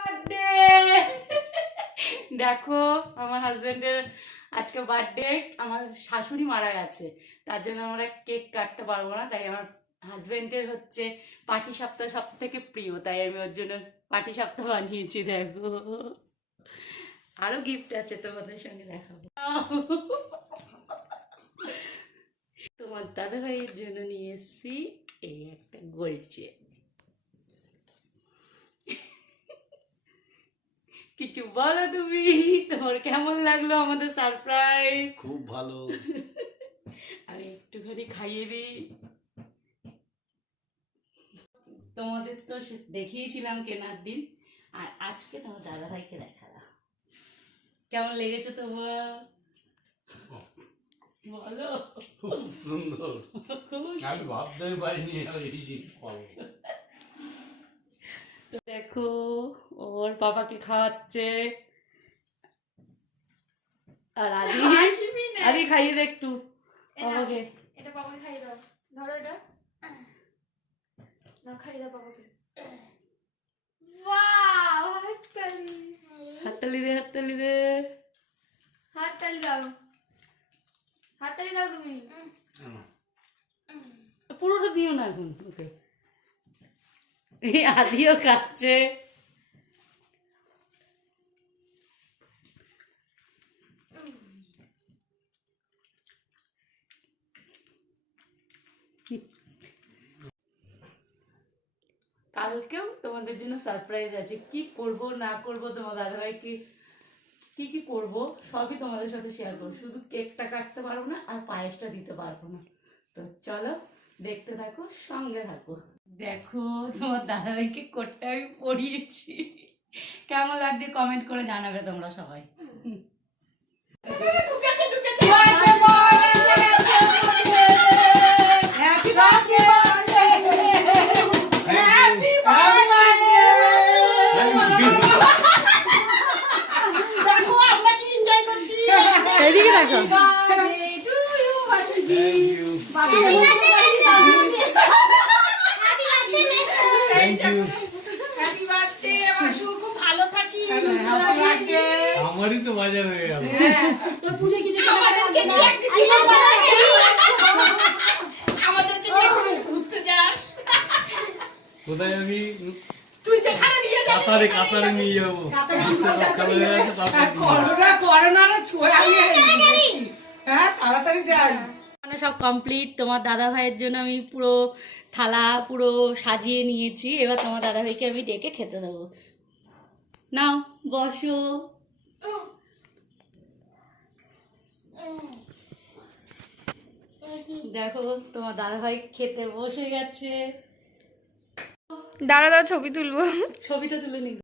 দেখো, আমার হাজবেন্ডের আজকে বার্থডে আমার শাশুড়ি মারা গেছে। তার জন্য আমরা কেক কাটতে পারব না, তাই আমার হাজবেন্ডের হচ্ছে পাটি সাপ্তাহ সব থেকে প্রিয়, তাই আমি ওর জন্য পাটি সাপ্তাহ বানিয়েছি, দেখো। আরও গিফট আছে তোমাদের সঙ্গে দেখাবো। তোমার দাদা ভাইয়ের জন্য নিয়ে এসেছি এই একটা গোল্ড চেন কিছু বলো তুমি? তোমার কেমন লাগল আমাদের সারপ্রাইজ খুব ভালো। আমি একটুখানি খাইয়ে দিই। তোমাদের তো দেখিয়েছিলাম কেনার দিন। আর আজকে তোমার দাদা ভাইকে দেখালাম। কেমন লেগেছে তোমার? বলো। খুব সুন্দর। আমি ভাবতেই পারিনি আমি এই জিনিস পাবো তো দেখো ওর পাপাকে খাওয়াচ্ছে। আর আদি আদি খাইয়ে দে একটু। বাবাকে। এটা বাবাকে খাইয়ে দাও। ধরো এটা। না খাইয়ে দাও বাবাকে। ওয়াও হাততালি। হাততালি দে হাততালি দে। হাততালি দাও। হাততালি দাও তুমি। পুরোটা দিও না এখন ওকে। আদিও খাচ্ছে কালকেও তোমাদের জন্য সারপ্রাইজ আছে। কি করব, না করব, তোমার দাদাভাইকে কি কি করব, সবই তোমাদের সাথে শেয়ার করব। শুধু কেকটা কাটতে পারব না আর পায়েসটা দিতে পারব না। তো চলো দেখতে থাকো সঙ্গে থাকো। দেখো তোমার দাদাভাইকে কোটটা আমি পরিয়েছি। কেমন লাগছে কমেন্ট করে জানাবে তোমরা সবাই! এদিকে দেখো। তো বাজার হয়ে গেল কোথায় আমি? নিয়ে যাব হয়ে গেছে তারপরে নিয়ে যাব। করোনা করোনার ছোঁয়া নিয়ে হ্যাঁ তাড়াতাড়ি যাই। মানে সব কমপ্লিট তোমার দাদা ভাইয়ের জন্য আমি পুরো থালা পুরো সাজিয়ে নিয়েছি। এবার তোমার দাদা ভাইকে আমি ডেকে খেতে দেবো। নাও বসো। দেখো তোমার দাদা ভাই খেতে বসে গেছে। দাঁড়া দাঁড়া ছবি তুলবো। ছবিটা তুলে নিই